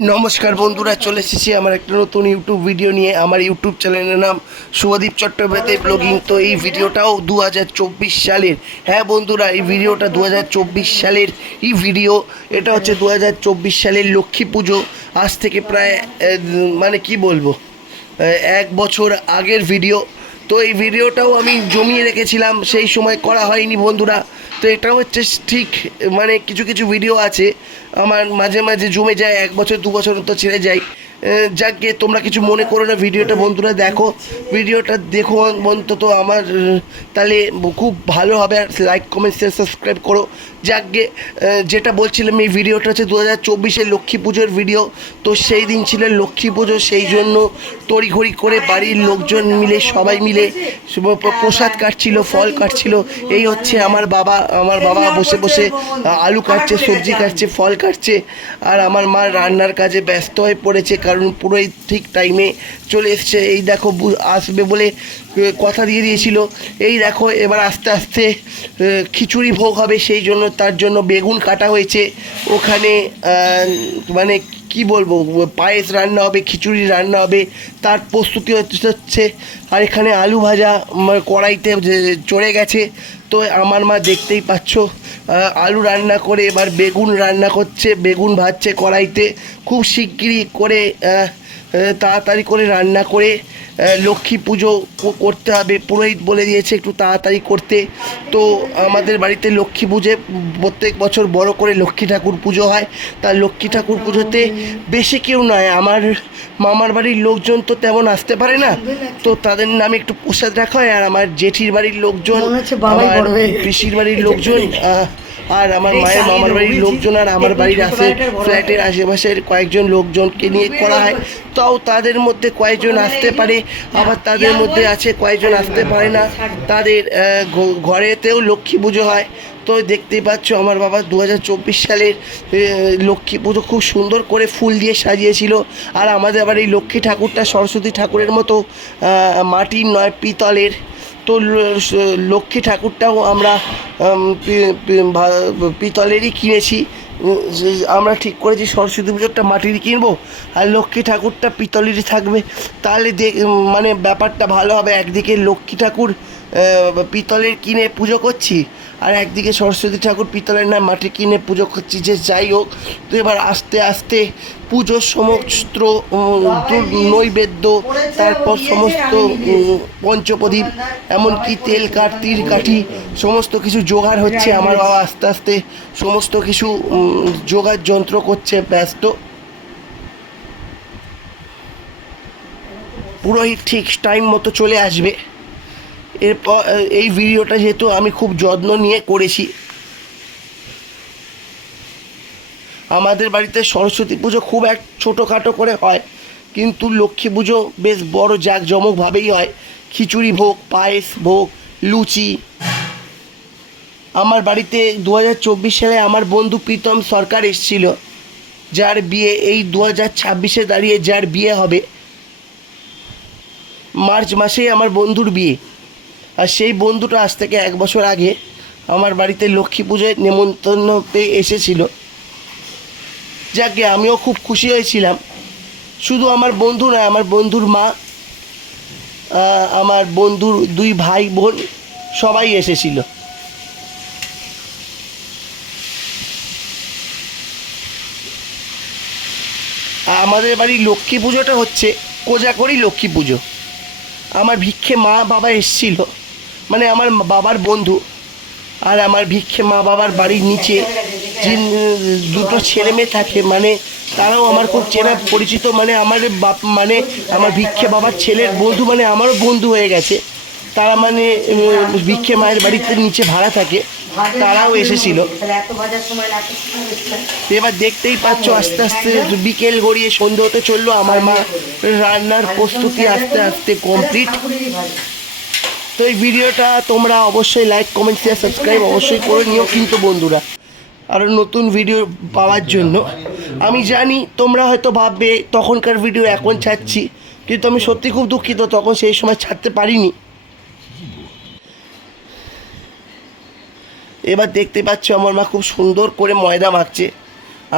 নমস্কার বন্ধুরা, চলে এসেছি আমার একটা নতুন ইউটিউব ভিডিও নিয়ে। আমার ইউটিউব চ্যানেলের নাম শুভদীপ চট্টোপাধ্যায় ব্লগিং। তো এই ভিডিওটাও 2024 সালের। হ্যাঁ বন্ধুরা, এই ভিডিওটা 2024 সালের ভিডিও। এটা হচ্ছে 2024 সালের লক্ষ্মী পুজো। আজ থেকে প্রায় মানে কি বলবো, 1 বছর আগের ভিডিও। তো এই ভিডিওটাও আমি জমিয়ে রেখেছিলাম, সেই সময় করা হয়নি বন্ধুরা। তো এটা হচ্ছে ঠিক, মানে কিছু কিছু ভিডিও আছে আমার মাঝে মাঝে জমে যায়, 1 বছর 2 বছর তো ছেড়ে যায়। যাকে তোমরা কিছু মনে করো না, ভিডিওটা বন্ধুরা দেখো, ভিডিওটা দেখো অন্তত আমার, তাহলে খুব ভালো হবে। আর লাইক কমেন্ট শেয়ার সাবস্ক্রাইব করো। যাকে যেটা বলছিলাম, এই ভিডিওটা হচ্ছে 2024-এর লক্ষ্মী পুজোর ভিডিও। তো সেই দিন ছিল লক্ষ্মী পুজো, সেই জন্য তড়িঘড়ি করে বাড়ির লোকজন মিলে, সবাই মিলে প্রসাদ কাটছিল, ফল কাটছিল। এই হচ্ছে আমার বাবা বসে বসে আলু কাটছে, সবজি কাটছে, ফল কাটছে। আর আমার মা রান্নার কাজে ব্যস্ত হয়ে পড়েছে, কারণ পুরোই ঠিক টাইমে চলে এসছে। এই দেখো, আসবে বলে কথা দিয়ে দিয়েছিল। এই দেখো, এবার আস্তে আস্তে খিচুড়ি ভোগ হবে, সেই জন্য তার জন্য বেগুন কাটা হয়েছে ওখানে। মানে কি বলবো, পায়েস রান্না হবে, খিচুড়ি রান্না হবে, তার প্রস্তুতি হচ্ছে। আর এখানে আলু ভাজা কড়াইতে চড়ে গেছে। তো আমার মা দেখতেই পাচ্ছ, আলু রান্না করে এবার বেগুন রান্না করছে, বেগুন ভাজছে কড়াইতে। খুব শিগগিরই করে তাড়াতাড়ি করে রান্না করে লক্ষ্মী পুজো করতে হবে। পুরোহিত বলে দিয়েছে একটু তাড়াতাড়ি করতে। তো আমাদের বাড়িতে লক্ষ্মী পুজো প্রত্যেক বছর বড় করে লক্ষ্মী ঠাকুর পুজো হয়। তার লক্ষ্মী ঠাকুর পুজোতে বেশি কেউ নয়, আমার মামার বাড়ির লোকজন তো তেমন আসতে পারে না, তো তাদের নামে একটু প্রসাদ রাখা হয়। আর আমার জেঠির বাড়ির লোকজন, আমার পিসির বাড়ির লোকজন, আর আমার মায়ের মামার বাড়ির লোকজন, আর আমার বাড়ির ফ্ল্যাটের আশেপাশের কয়েকজন লোকজনকে নিয়ে করা হয়। তাও তাদের মধ্যে কয়েকজন আসতে পারে, আবার তাদের মধ্যে আছে কয়েকজন আসতে পারে না। তাদের ঘরেতেও লক্ষ্মী পুজো হয়। তো দেখতেই পাচ্ছ, আমার বাবা 2024 সালের লক্ষ্মী পুজো খুব সুন্দর করে ফুল দিয়ে সাজিয়েছিল। আর আমাদের আবার এই লক্ষ্মী ঠাকুরটা সরস্বতী ঠাকুরের মতো মাটির নয়, পিতলের। তো লক্ষ্মী ঠাকুরটাও আমরা পিতলেরই কিনেছি। আমরা ঠিক করেছি সরস্বতী পুজোরটা মাটিরই কিনবো, আর লক্ষ্মী ঠাকুরটা পিতলেরই থাকবে। তাহলে মানে ব্যাপারটা ভালো হবে। একদিকে লক্ষ্মী ঠাকুর পিতলের কিনে পুজো করছি, আর একদিকে সরস্বতী ঠাকুর পিতলের না মাটি কিনে পুজো করছি। যে যাই হোক, তো এবার আস্তে আস্তে পুজোর সমস্ত নৈবেদ্য, তারপর সমস্ত পঞ্চপ্রদীপ, এমনকি তেল কাঠি কাঠি সমস্ত কিছু জোগাড় হচ্ছে। আমার বাবা আস্তে আস্তে সমস্ত কিছু জোগাড় যন্ত্র করছে, ব্যস্ত। পুরোহিত ঠিক টাইম মতো চলে আসবে। এরপর এই ভিডিওটা যেহেতু আমি খুব যত্ন নিয়ে করেছি। আমাদের বাড়িতে সরস্বতী পুজো খুব ছোটোখাটো করে হয়, কিন্তু লক্ষ্মী পুজো বেশ বড় জাঁকজমকভাবেই হয়। খিচুড়ি ভোগ, পায়েস ভোগ, লুচি। আমার বাড়িতে 2024 সালে আমার বন্ধু প্রীতম সরকার এসেছিল, যার বিয়ে এই 2026-এ দাঁড়িয়ে, যার বিয়ে হবে মার্চ মাসেই আমার বন্ধুর বিয়ে। আর সেই বন্ধুটা আজ থেকে 1 বছর আগে আমার বাড়িতে লক্ষ্মী পুজোয় নেমন্তন্ন পেয়ে এসেছিল। যাকে আমিও খুব খুশি হয়েছিলাম। শুধু আমার বন্ধু নয়, আমার বন্ধুর মা, আমার বন্ধুর 2 ভাই বোন সবাই এসেছিল। আমাদের বাড়ির লক্ষ্মী পুজোটা হচ্ছে কোজাগরি লক্ষ্মী পুজো। আমার ভিক্ষে মা বাবা এসেছিল, মানে আমার বাবার বন্ধু। আর আমার ভিক্ষে মা বাবার বাড়ির নিচে যে 2টো ছেলে মেয়ে থাকে, মানে তারাও আমার খুব চেনা পরিচিত। মানে আমার মানে আমার ভিক্ষে বাবার ছেলের বন্ধু, মানে আমারও বন্ধু হয়ে গেছে তারা। মানে ভিক্ষে মায়ের বাড়িতে নিচে ভাড়া থাকে, তারাও এসেছিল। এবার দেখতেই পাচ্ছ, আস্তে আস্তে বিকেল গড়িয়ে সন্ধ্যে হতে চললো। আমার মা রান্নার প্রস্তুতি আস্তে আস্তে কমপ্লিট। তো এই ভিডিওটা তোমরা অবশ্যই লাইক কমেন্ট শেয়ার সাবস্ক্রাইব অবশ্যই করে নিও কিন্তু বন্ধুরা, আরও নতুন ভিডিও পাওয়ার জন্য। আমি জানি তোমরা হয়তো ভাববে তখনকার ভিডিও এখন ছাড়ছি, কিন্তু আমি সত্যি খুব দুঃখিত, তখন সেই সময় ছাড়তে পারিনি। এবার দেখতে পাচ্ছ, আমার মা খুব সুন্দর করে ময়দা মাখছে।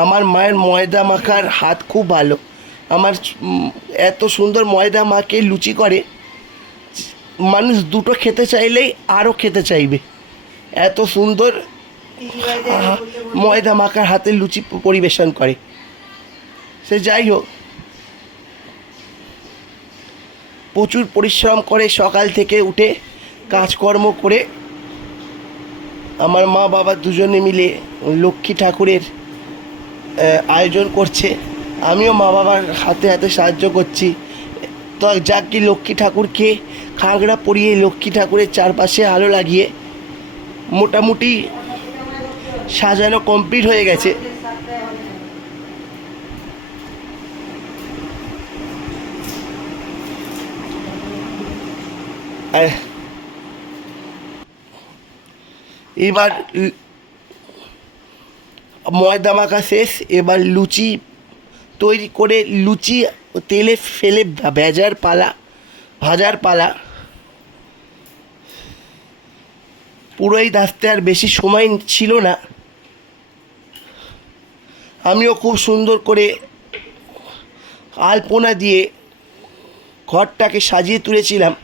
আমার মায়ের ময়দা মাখার হাত খুব ভালো। আমার এত সুন্দর ময়দা মাখে লুচি করে, মানুষ দুটো খেতে চাইলেই আরও খেতে চাইবে। এত সুন্দর ময়দা মাখার হাতে লুচি পরিবেশন করে। সে যাই হোক, প্রচুর পরিশ্রম করে সকাল থেকে উঠে কাজকর্ম করে আমার মা বাবা দুজনে মিলে লক্ষ্মী ঠাকুরের আয়োজন করছে। আমিও মা বাবার হাতে হাতে সাহায্য করছি। তো যাক কি, লক্ষ্মী ঠাকুরকে খাগড়া পরিয়ে লক্ষ্মী ঠাকুরের চারপাশে আলো লাগিয়ে মোটামুটি সাজানো কমপ্লিট হয়ে গেছে। আর এবার ময়দা মাখা শেষ, এবার লুচি তৈরি করে লুচি তেলে ফেলে ভাজার পালা। পুরোই ভাজতে আর বেশি সময় ছিল না। আমিও খুব সুন্দর করে আলপনা দিয়ে ঘরটাকে সাজিয়ে তুলেছিলাম।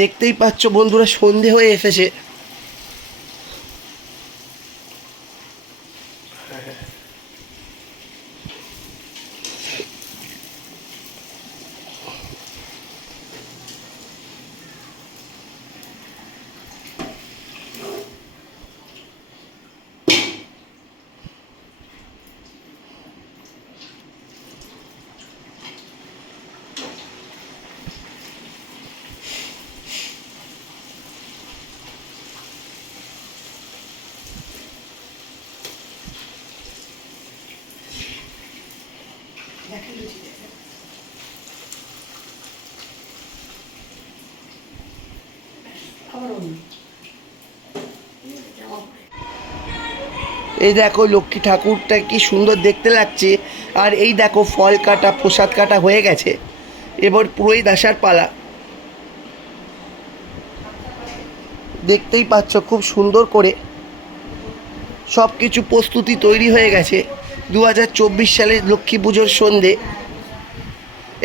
দেখতেই পাচ্ছ বন্ধুরা, সন্ধে হয়ে এসেছে। এই দেখো লক্ষ্মী ঠাকুরটা কি সুন্দর দেখতে লাগছে। আর এই দেখো ফল কাটা, প্রসাদ কাটা হয়ে গেছে। এবার পুরোই দাসার পালা। দেখতেই পাচ্ছ খুব সুন্দর করে সব কিছু প্রস্তুতি তৈরি হয়ে গেছে 2024 সালের লক্ষ্মী পুজোর সন্ধে।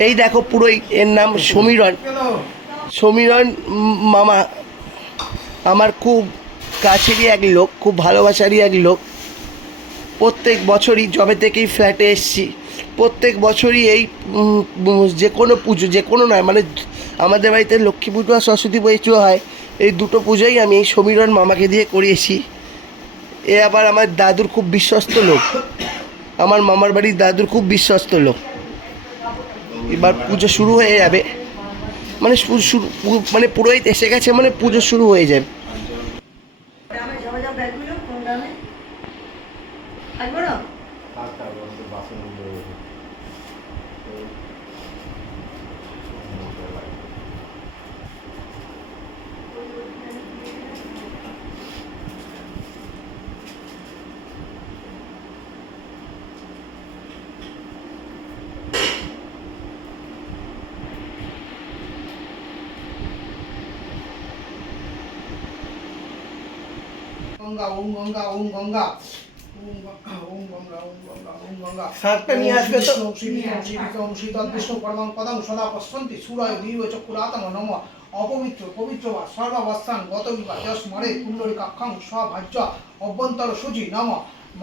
এই দেখো পুরোই, এর নাম সমীরণ মামা আমার খুব কাছেরই এক লোক, খুব ভালোবাসারই এক লোক। প্রত্যেক বছরই যবে থেকেই ফ্ল্যাটে এসেছি, প্রত্যেক বছরই এই যে কোনো পুজো, যে কোনো নয় মানে আমাদের বাড়িতে লক্ষ্মী পুজো আর সরস্বতী পুজো হয়, এই দুটো পুজোই আমি এই সমীরণ মামাকে দিয়ে করিয়েছি। এ আবার আমার দাদুর খুব বিশ্বস্ত লোক, আমার মামার বাড়ির দাদুর খুব বিশ্বস্ত লোক। এবার পুজো শুরু হয়ে যাবে, মানে মানে পুরোহিত এসে গেছে মানে পুজো শুরু হয়ে যাবে। গঙ্গা ওম গঙ্গা ওম গঙ্গা ওম গঙ্গা ওম গঙ্গা ওম গঙ্গা ওম গঙ্গা শাকটা নিয়ে আসবে তো। বিষ্ণু পরমং পদং সদা পশ্যন্তি সূরায় দীর্ঘ চক্ষুরাতং নম অপবিত্র পবিত্র বা সর্বাবস্থান গত বিবা যশ মরে কুণ্ডলী কাক্ষং স্বভাজ্য অভ্যন্তর সুচি নম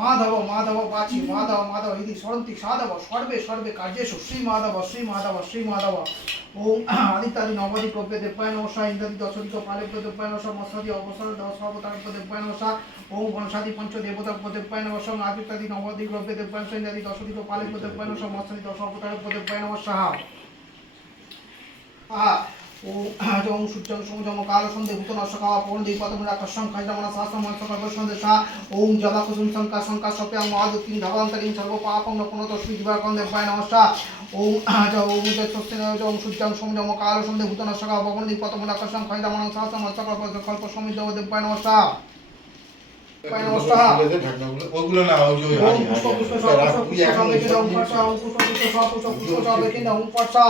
মাধব মাধব বাচি মাধব মাধব ইতি সরন্তি সাধব সর্বে সর্বে কার্যেষু শ্রী মাধব শ্রী মাধব শ্রী মাধব ওম আদিত্যাদি নবদি প্রভ্যে দেব্যায় নমঃ ইন্দ্রাদি দশদিক পালেভ্য দেব্যায় নমঃ মৎস্যাদি অবসর দশ অবতারভ্য দেব্যায় নমঃ ওম গণসাদি পঞ্চ দেবতাভ্য দেব্যায় নমঃ আদিত্যাদি নবদি প্রভ্যে দেব্যায় নমঃ ইন্দ্রাদি দশদিক পালেভ্য দেব্যায় নমঃ মৎস্যাদি দশ অবতারভ্য দেব্যায় নমঃ ওম সূর্যং সমজম কাল সন্ধে ভূতন অশকাওয়া পবন দেব পদমরা কশং খাজমনা শাসম মনসকা সন্দেশা ওম জবা কুসুম শঙ্কা শঙ্কা সপ্যাং মহাদুতিং ধবন্তরিং সর্ব পাপং নপনতস্মি দিবাকং দেব্যায় নমঃ ওম ওম তস্তেন ওম সূর্যং সমজম কাল সন্ধে ভূতন অশকাওয়া পবন দেব পদমরা কশং খাজমনা শাসম মনসকা কল্প সমিত দেব্যায় নমঃ নমস্কার ওগুলো না ওই যে ওম পুষ্প পুষ্প সব পুষ্প ওম পাশা ওম পুষ্প পুষ্প সব পুষ্প সব এখানে ওম পাশা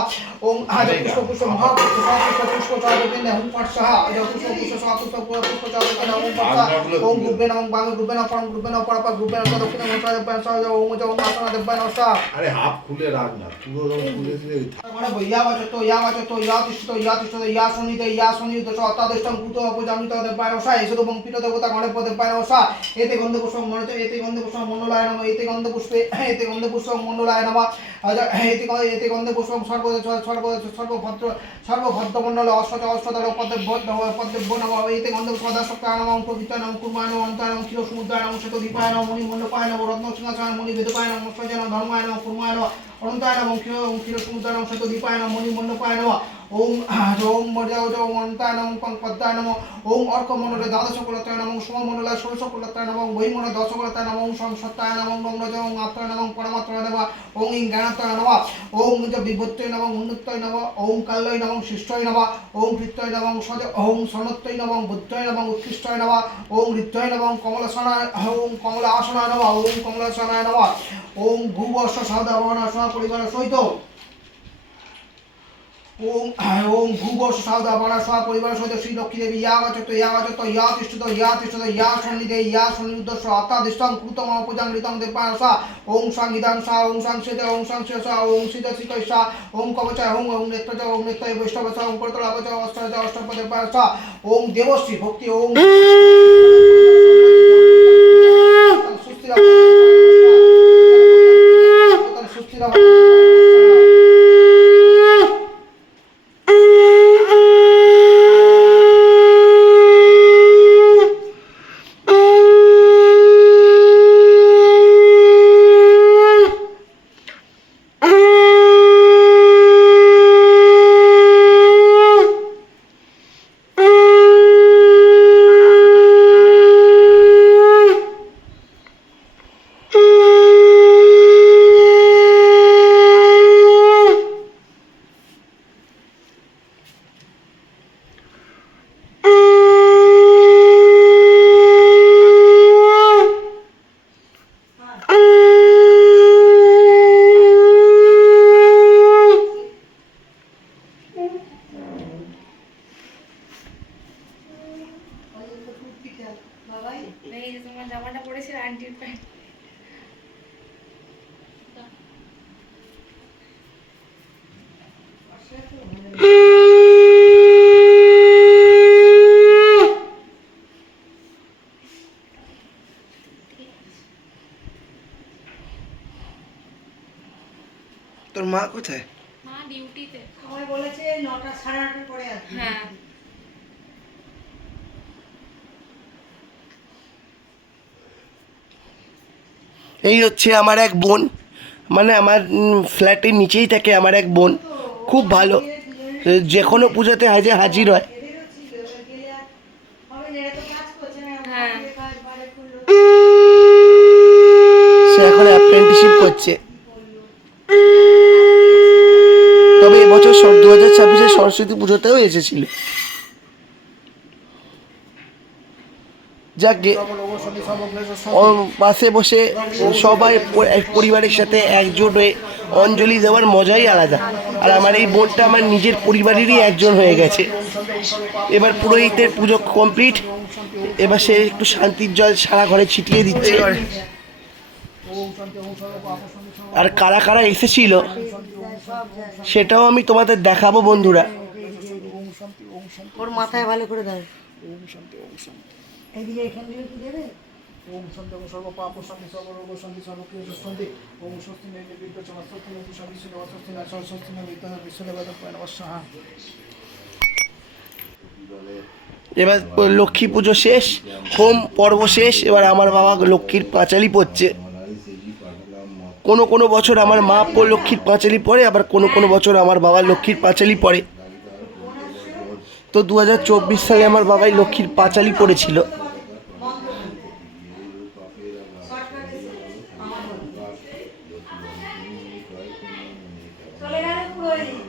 ওম আজ পুষ্প পুষ্প মহা পুষ্প সব পুষ্প সব এখানে ওম পাশা আজ পুষ্প পুষ্প সব পুষ্প সব এখানে ওম পাশা ওম গুবে না ওম বামে গুবে না পরম গুবে না পরপা গুবে না দক্ষিণে মশা দেব সব ওম যে ওম আসনা দেব নমস্কার আরে হাফ খুলে রাখ না পুরো রকম খুলে দিলে মানে ইয়া বাজতো ইয়া শনি দশ অত্যাদেষ্টম কুত অপজামিত দেব নমস্কার এসো এবং পিত দেবতা গণে পদে পায় নমস্কার এতে গন্ধ পুষ্প মনতে এতে গন্ধ পুষ্প মন্ডলায় নমঃ এতে গন্ধ পুষ্প মন্ডলায় নমঃ এতে গন্ধ পুষ্প সর্বভদ্র মন্ডল অষ্টদল পদ্মভ্য নমঃ এতে গন্ধ পুষ্প দাসক্তায় নমঃ পবিত্রায় নমঃ কুর্মায় নমঃ অন্তায় নমঃ ক্ষীর সমুদ্রায় নমঃ শ্বেত দীপায় নমঃ মণি মণ্ডপায় নমঃ রত্ন সিংহাসনায় মণি বেদপায় নমঃ সজ্জায় নমঃ ধর্মায় নমঃ কুর্মায় নমঃ অনন্তায় নমঃ ক্ষীর সমুদ্রায় নমঃ শ্বেত দীপায় নমঃ মণি মণ্ডপায় নমঃ ওম ওম অনন্তায় নমঃ পদ্মায় নমঃ ওম অর্ক মণ্ডলে দ্বাদশ কুলত্রায় নমঃ সোম মণ্ডলে ষোড়শ কুলত্রায় নমঃ বহিমণ্ডলে দশ কুলত্রায় নমঃ ওম সত্তায় নমঃ ব্রহ্মজ ওম আত্মায় নমঃ পরমাত্মায় নমঃ ওম ইং জ্ঞানাত্মায় নমঃ ওম বিভূত্যৈ নমঃ উন্নতৈ নমঃ ওম কাল্যৈ নমঃ শিষ্টৈ নমঃ ওম কৃত্যৈ নমঃ সজ ওম সনত্তৈ নমঃ বুদ্ধৈ নমঃ উৎকৃষ্টৈ নমঃ ওম ঋদ্ধৈ নমঃ কমলাসনায় ওম কমলাসনায় নমঃ ওম কমলাসনায় নমঃ ওম ভূবর্ষ সাধবনা সপরিবার সহিত ওম ভূবর্ষ সাধবনা সপরিবার সহিত শ্রী লক্ষ্মী দেবী ইয়া তিষ্ঠত ইয়া সন্নিধে ইয়া সন্নিধস্য অত্যাদিষ্টং কৃতম পূজাঙ্গৃতং দেবানসা ওম সংহিতাং সা ওম সংসিত ওম সংসিত ওম সিদ্ধ শ্রীকৈষা ওম কবচায় ওম নেত্রজ ওম নেত্রয় বৈষ্ণবচ ওম করতলাবচ অষ্টজ অষ্টপদে পারসা ওম দেবশ্রী ভক্তি ওম সুস্থির সুস্থির বাবাই এই যে তোমার জামাটা পরেছিল আন্টির প্যান্ট তোর মা কোথায়? মা ডিউটিতে আমার বলেছে 9টা 9:30 পরে আসবে। হ্যাঁ এই হচ্ছে আমার এক বোন, মানে আমার ফ্ল্যাটের নিচেই থাকে আমার এক বোন, খুব ভালো, যে কোনো পুজোতে হাজির হয়। এদেরও ছিল, গেলে আর হবে না, এরা তো কাজ করছে না, হ্যাঁ। বাইরে কাজ বাইরে করলো। সে এখন অ্যাপ্রেন্টিসশিপ করছে। তবে এবছর 2026 সরস্বতী পুজোতেও এসেছিল। যাকে ওর পাশে বসে সবাই পরিবারের সাথে একজোট হয়ে অঞ্জলি দেওয়ার মজাই আলাদা। আর আমার এই বোনটা আমার নিজের পরিবারেরই একজন হয়ে গেছে। এবার পুরোহিতের পুজো কমপ্লিট, এবার সে একটু শান্তির জল সারা ঘরে ছিটিয়ে দিচ্ছে। আর কারা কারা এসেছিল সেটাও আমি তোমাদের দেখাবো বন্ধুরা। ওর মাথায় ভালো করে দাও। এইদিকে এখানে কি দেবে? ওম শান্তি ওম সর্ব পাপ শান্তি সর্ব রোগ শান্তি সর্ব ক্রিয়া শান্তি ওম স্বস্তি নেই বিদ্যা চমস্তি নেই শান্তি সুখ স্বস্তি না স্বস্তি নেই বিদ্যা বিশ্বদেবতা নমস্কার। এবার লক্ষ্মী পুজো শেষ, হোম পর্ব শেষ, এবার আমার বাবা লক্ষ্মীর পাঁচালি পড়ছে। কোনো কোনো বছর আমার মা লক্ষ্মীর পাঁচালি পড়ে, আবার কোনো কোনো বছর আমার বাবা লক্ষ্মীর পাঁচালি পড়ে। তো 2024 সালে আমার বাবাই লক্ষ্মীর পাঁচালি পড়েছিল। চলে গেল পুরোহিত।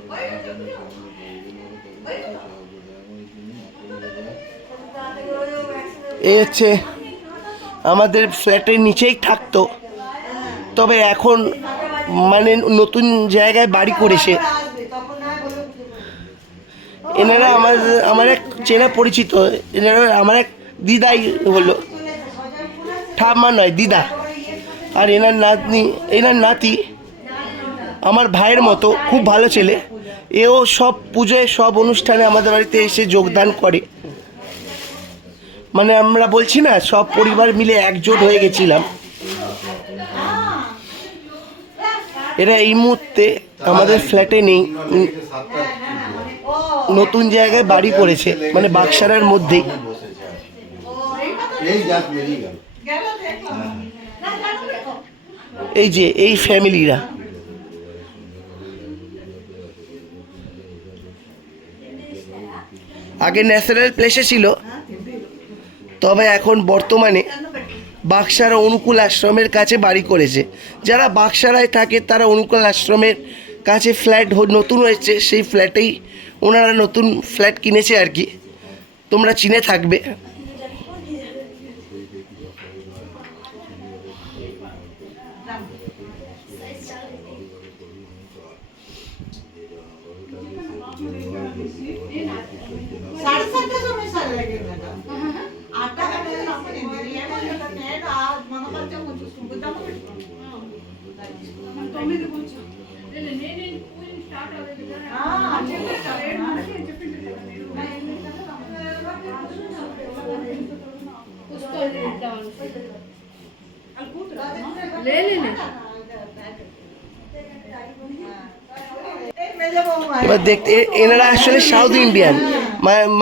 এই হচ্ছে আমাদের ফ্ল্যাটের নিচেই থাকতো, তবে এখন মানে নতুন জায়গায় বাড়ি করেছে। আসবে তখন না বলে এনারা আমার এক চেনা পরিচিত, এনারা আমার এক দিদাই হলো, ঠাম্মা নয় দিদা। আর এনার নাতি আমার ভাইয়ের মতো, খুব ভালো ছেলে। এও সব পুজোয় সব অনুষ্ঠানে আমাদের বাড়িতে এসে যোগদান করে। মানে আমরা বলছি না, সব পরিবার মিলে একজোট হয়ে গেছিলাম। এরা এই মুহূর্তে আমাদের ফ্ল্যাটে নেই, নতুন জায়গায় বাড়ি করেছে, মানে বাক্সারার মধ্যেই। এই জাত বেরিয়ে গেল। গেল দেখলাম না জানো দেখো এই যে এই ফ্যামিলিরা, আগে ন্যাশনাল প্লেসে ছিল, তবে এখন বর্তমানে বাক্সারা অনুকূল আশ্রমের কাছে বাড়ি করেছে। যারা বাক্সারায় থাকে তারা অনুকূল আশ্রমের কাছে ফ্ল্যাট নতুন হয়েছে, সেই ফ্ল্যাটেই ওনারা নতুন ফ্ল্যাট কিনেছে আর কি, তোমরা চিনে থাকবে। साढ़े 7 समय साल लगेगा आटा का तेल अपने इंडिया में का नेट आज मना पर जो मुझे सुबह এবার দেখতে এনারা আসলে সাউথ ইন্ডিয়ান,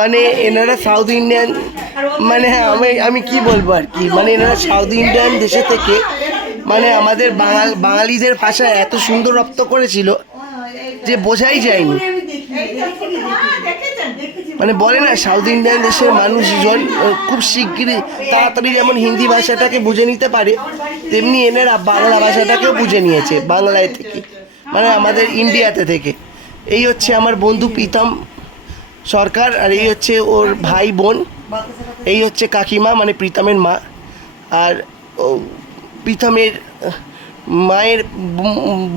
মানে এনারা সাউথ ইন্ডিয়ান, মানে হ্যাঁ আমি কি বলবো আর কি, মানে এনারা সাউথ ইন্ডিয়ান দেশে থেকে মানে আমাদের বাঙালিদের ভাষা এত সুন্দর রপ্ত করেছিল যে বোঝাই যায়নি। মানে বলে না সাউথ ইন্ডিয়ান দেশের মানুষজন খুব শিগগিরই তাড়াতাড়ি যেমন হিন্দি ভাষাটাকে বুঝে নিতে পারে, তেমনি এনারা বাংলা ভাষাটাকেও বুঝে নিয়েছে বাংলায় থেকে, মানে আমাদের ইন্ডিয়াতে থেকে। এই হচ্ছে আমার বন্ধু প্রীতম সরকার, আর এই হচ্ছে ওর ভাই বোন, এই হচ্ছে কাকিমা মানে প্রীতমের মা, আর প্রীতমের মায়ের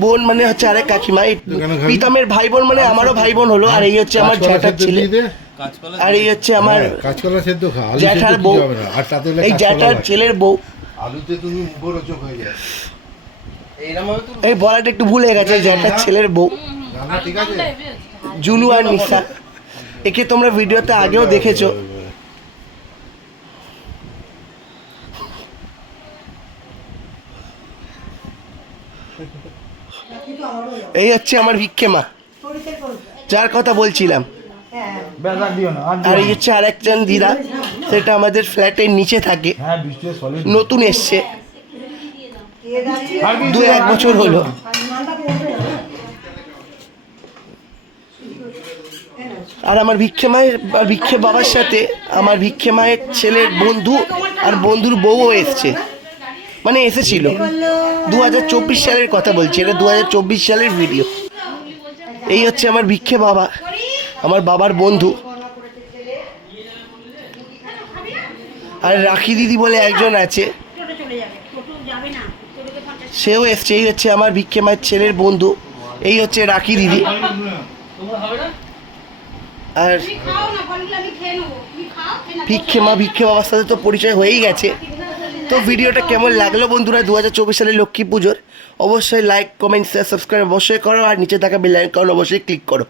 বোন মানে হচ্ছে আরেক কাকিমা। প্রীতমের ভাই বোন মানে আমারও ভাই বোন হলো। আর এই হচ্ছে আমার জ্যাঠার ছেলে, আর এই হচ্ছে আমার জ্যাঠার বউ, এই জ্যাঠার ছেলের বউ। আলুতে তুমি মুখরোচক হয়ে যায়। এই বলাটা একটু ভুলে গেছে, জ্যাঠার ছেলের বউ রান্না ঠিক আছে? জুলু আর নিশা, একে তোমরা ভিডিওতে আগেও দেখেছো। এই হচ্ছে আমার ভিক্ষে মা, যার কথা বলছিলাম। আর এই হচ্ছে আরেকজন দিদা, সেটা আমাদের ফ্ল্যাটের নিচে থাকে, নতুন এসছে, 2-1 বছর হলো। আর আমার ভিক্ষে বাবার সাথে আমার ভিক্ষে মায়ের ছেলের বন্ধু আর বন্ধুর বউও এসছে, মানে এসেছিল। 2024 সালের কথা বলছি, এটা 2024 সালের ভিডিও। এই হচ্ছে আমার ভিক্ষে বাবা, আমার বাবার বন্ধু। আর রাখি দিদি বলে একজন আছে, সেও এসছে। এই হচ্ছে আমার ভিক্ষে মায়ের ছেলের বন্ধু, এই হচ্ছে রাখি দিদি। আর ভিক্ষে বাবার সাথে তো পরিচয় হয়েই গেছে। তো ভিডিওটা কেমন লাগলো বন্ধুরা 2024 সালের লক্ষ্মী পুজোর, অবশ্যই লাইক কমেন্ট শেয়ার সাবস্ক্রাইব অবশ্যই করো, আর নিচে থাকা বেল আইকন অবশ্যই ক্লিক করো।